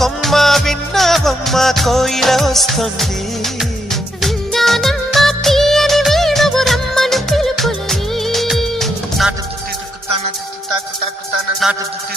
కొమ్మ విన్నావమ్మ కోయిల వస్తుంది. విన్నానమ్మ తీయని వేణువు రమ్మను పిలుపులని. నాటు దుత్తి దుక్కుతాన దుత్తి తాకు తాకుతాన నాటు దుత్తి